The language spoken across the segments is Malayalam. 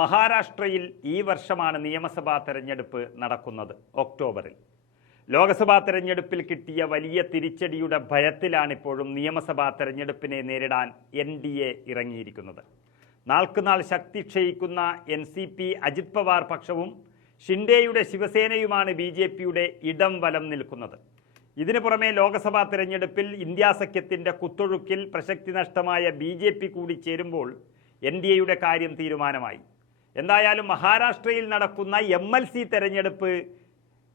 മഹാരാഷ്ട്രയിൽ ഈ വർഷമാണ് നിയമസഭാ തെരഞ്ഞെടുപ്പ് നടക്കുന്നത് ഒക്ടോബറിൽ. ലോക്സഭാ തെരഞ്ഞെടുപ്പിൽ കിട്ടിയ വലിയ തിരിച്ചടിയുടെ ഭയത്തിലാണിപ്പോഴും നിയമസഭാ തെരഞ്ഞെടുപ്പിനെ നേരിടാൻ എൻ ഡി എ ഇറങ്ങിയിരിക്കുന്നത്. നാൾക്കുനാൾ ശക്തി ക്ഷയിക്കുന്ന N C P Ajit Pawar പക്ഷവും ഷിൻഡെയുടെ ശിവസേനയുമാണ് ബി ജെ പിയുടെ ഇടം വലം നിൽക്കുന്നത്. ഇതിനു പുറമെ ലോക്സഭാ തെരഞ്ഞെടുപ്പിൽ ഇന്ത്യാ സഖ്യത്തിന്റെ കുത്തൊഴുക്കിൽ പ്രസക്തി നഷ്ടമായ ബി ജെ പി കൂടി ചേരുമ്പോൾ എൻ ഡി എയുടെ കാര്യം തീരുമാനമായി. എന്തായാലും മഹാരാഷ്ട്രയിൽ നടക്കുന്ന എം എൽ സി തെരഞ്ഞെടുപ്പ്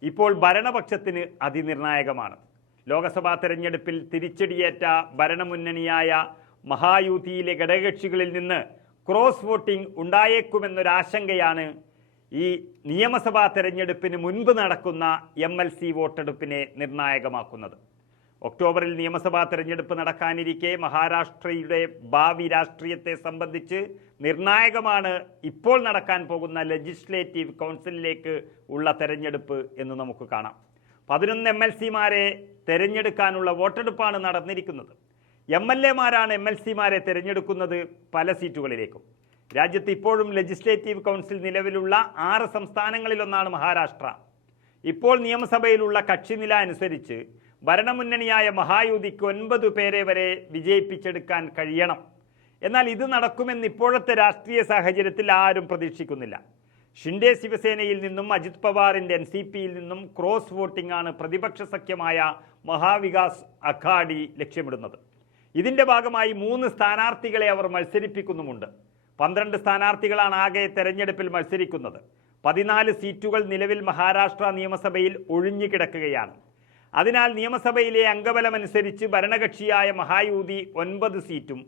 ഇപ്പോൾ ഭരണപക്ഷത്തിന് അതിനിർണായകമാണ്. ലോക്സഭാ തെരഞ്ഞെടുപ്പിൽ തിരിച്ചടിയേറ്റ ഭരണമുന്നണിയായ മഹായൂതിയിലെ ഘടകകക്ഷികളിൽ നിന്ന് ക്രോസ് വോട്ടിംഗ് ഉണ്ടായേക്കുമെന്നൊരാശങ്കയാണ് ഈ നിയമസഭാ തെരഞ്ഞെടുപ്പിന് മുൻപ് നടക്കുന്ന എം എൽ സി വോട്ടെടുപ്പിനെ നിർണായകമാക്കുന്നത്. ഒക്ടോബറിൽ നിയമസഭാ തെരഞ്ഞെടുപ്പ് നടക്കാനിരിക്കെ മഹാരാഷ്ട്രയുടെ ഭാവി രാഷ്ട്രീയത്തെ സംബന്ധിച്ച് നിർണായകമാണ് ഇപ്പോൾ നടക്കാൻ പോകുന്ന ലെജിസ്ലേറ്റീവ് കൗൺസിലിലേക്ക് ഉള്ള തെരഞ്ഞെടുപ്പ് എന്ന് നമുക്ക് കാണാം. പതിനൊന്ന് എം എൽ സിമാരെ തെരഞ്ഞെടുക്കാനുള്ള വോട്ടെടുപ്പാണ് നടന്നിരിക്കുന്നത്. എം എൽ എമാരാണ് എം എൽ സിമാരെ തിരഞ്ഞെടുക്കുന്നത് പല സീറ്റുകളിലേക്കും. രാജ്യത്ത് ഇപ്പോഴും ലെജിസ്ലേറ്റീവ് കൗൺസിൽ നിലവിലുള്ള ആറ് സംസ്ഥാനങ്ങളിലൊന്നാണ് മഹാരാഷ്ട്ര. ഇപ്പോൾ നിയമസഭയിലുള്ള കക്ഷിനില അനുസരിച്ച് ഭരണമുന്നണിയായ മഹായുതിക്ക് ഒൻപത് പേരെ വരെ വിജയിപ്പിച്ചെടുക്കാൻ കഴിയണം. എന്നാൽ ഇത് നടക്കുമെന്ന് ഇപ്പോഴത്തെ രാഷ്ട്രീയ സാഹചര്യത്തിൽ ആരും പ്രതീക്ഷിക്കുന്നില്ല. ഷിൻഡെ ശിവസേനയിൽ നിന്നും അജിത് പവാറിന്റെ എൻ സി പിയിൽ നിന്നും ക്രോസ് വോട്ടിംഗ് ആണ് പ്രതിപക്ഷ സഖ്യമായ മഹാവികാസ് അഘാഡി ലക്ഷ്യമിടുന്നത്. ഇതിന്റെ ഭാഗമായി മൂന്ന് സ്ഥാനാർത്ഥികളെ അവർ മത്സരിപ്പിക്കുന്നുമുണ്ട്. പന്ത്രണ്ട് സ്ഥാനാർത്ഥികളാണ് ആകെ തെരഞ്ഞെടുപ്പിൽ മത്സരിക്കുന്നത്. പതിനാല് സീറ്റുകൾ നിലവിൽ മഹാരാഷ്ട്ര നിയമസഭയിൽ ഒഴിഞ്ഞു കിടക്കുകയാണ് അതിനാൽ നിയമസഭയിലെ അംഗബലമനുസരിച്ച് ഭരണകക്ഷിയായ മഹായൂതി ഒൻപത് സീറ്റും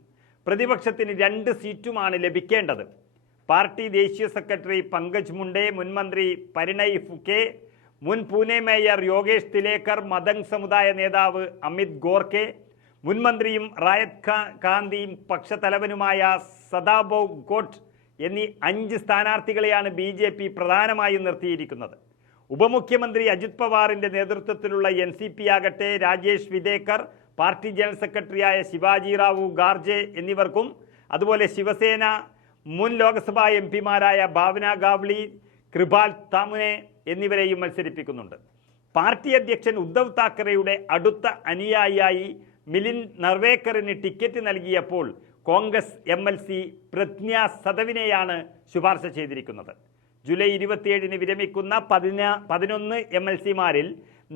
പ്രതിപക്ഷത്തിന് രണ്ട് സീറ്റുമാണ് ലഭിക്കേണ്ടത്. പാർട്ടി ദേശീയ സെക്രട്ടറി പങ്കജ് മുണ്ടെ മുൻമന്ത്രി പരിണയ് ഫുക്കെ മുൻ പൂനെ മേയർ യോഗേഷ് തിലേക്കർ മദംഗ് സമുദായ നേതാവ് അമിത് ഗോർക്കെ മുൻമന്ത്രിയും റായത് ഖാ- ഗാന്ധിയും പക്ഷത്തലവനുമായ സദാബോ ഗോട്ട് എന്നീ അഞ്ച് സ്ഥാനാർത്ഥികളെയാണ് ബി പ്രധാനമായും നിർത്തിയിരിക്കുന്നത്. ഉപമുഖ്യമന്ത്രി അജിത് പവാറിന്റെ നേതൃത്വത്തിലുള്ള എൻ സി പി ആകട്ടെ രാജേഷ് വിദേക്കർ പാർട്ടി ജനറൽ സെക്രട്ടറിയായ ശിവാജി റാവു ഗാർജെ എന്നിവർക്കും അതുപോലെ ശിവസേന മുൻ ലോക്സഭാ എം പിമാരായ ഭാവന ഗാവ്ലി കൃപാൽ താമുനെ എന്നിവരെയും മത്സരിപ്പിക്കുന്നുണ്ട്. പാർട്ടി അധ്യക്ഷൻ ഉദ്ധവ് താക്കറെയുടെ അടുത്ത അനുയായിയായി മിലിൻ നർവേക്കറിന് ടിക്കറ്റ് നൽകിയപ്പോൾ Congress M L C Pragya സദവിനെയാണ് ശുപാർശ ചെയ്തിരിക്കുന്നത്. ജൂലൈ ഇരുപത്തിയേഴിന് വിരമിക്കുന്ന പതിന പതിനൊന്ന് എം എൽ സിമാരിൽ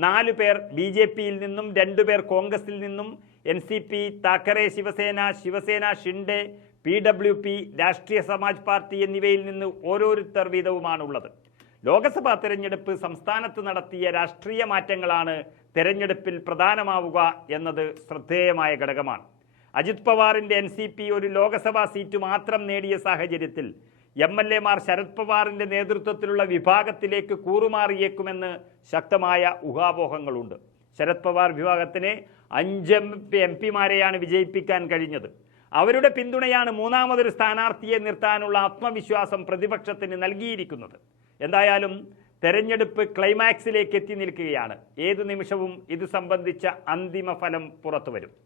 നാല് പേർ ബി ജെ പിയിൽ നിന്നും രണ്ടുപേർ കോൺഗ്രസിൽ നിന്നും N C P Thackeray Shiv Sena Shiv Sena Shinde P W P Rashtriya Samaj party എന്നിവയിൽ നിന്ന് ഓരോരുത്തർ വീതവുമാണുള്ളത്. ലോക്സഭാ തെരഞ്ഞെടുപ്പ് സംസ്ഥാനത്ത് നടത്തിയ രാഷ്ട്രീയ മാറ്റങ്ങളാണ് തെരഞ്ഞെടുപ്പിൽ പ്രധാനമാവുക എന്നത് ശ്രദ്ധേയമായ ഘടകമാണ്. അജിത് പവാറിന്റെ എൻ ഒരു ലോക്സഭാ സീറ്റ് മാത്രം നേടിയ സാഹചര്യത്തിൽ എം എൽ എമാർ ശരത് പവാറിന്റെ നേതൃത്വത്തിലുള്ള വിഭാഗത്തിലേക്ക് കൂറുമാറിയേക്കുമെന്ന് ശക്തമായ ഊഹാപോഹങ്ങളുണ്ട്. ശരത് പവാർ വിഭാഗത്തിന് അഞ്ച് എം പിമാരെയാണ് വിജയിപ്പിക്കാൻ കഴിഞ്ഞത്. അവരുടെ പിന്തുണയാണ് മൂന്നാമതൊരു സ്ഥാനാർത്ഥിയെ നിർത്താനുള്ള ആത്മവിശ്വാസം പ്രതിപക്ഷത്തിന് നൽകിയിരിക്കുന്നത്. എന്തായാലും തെരഞ്ഞെടുപ്പ് ക്ലൈമാക്സിലേക്ക് എത്തി നിൽക്കുകയാണ്. ഏതു നിമിഷവും ഇത് സംബന്ധിച്ച അന്തിമ ഫലം പുറത്തുവരും.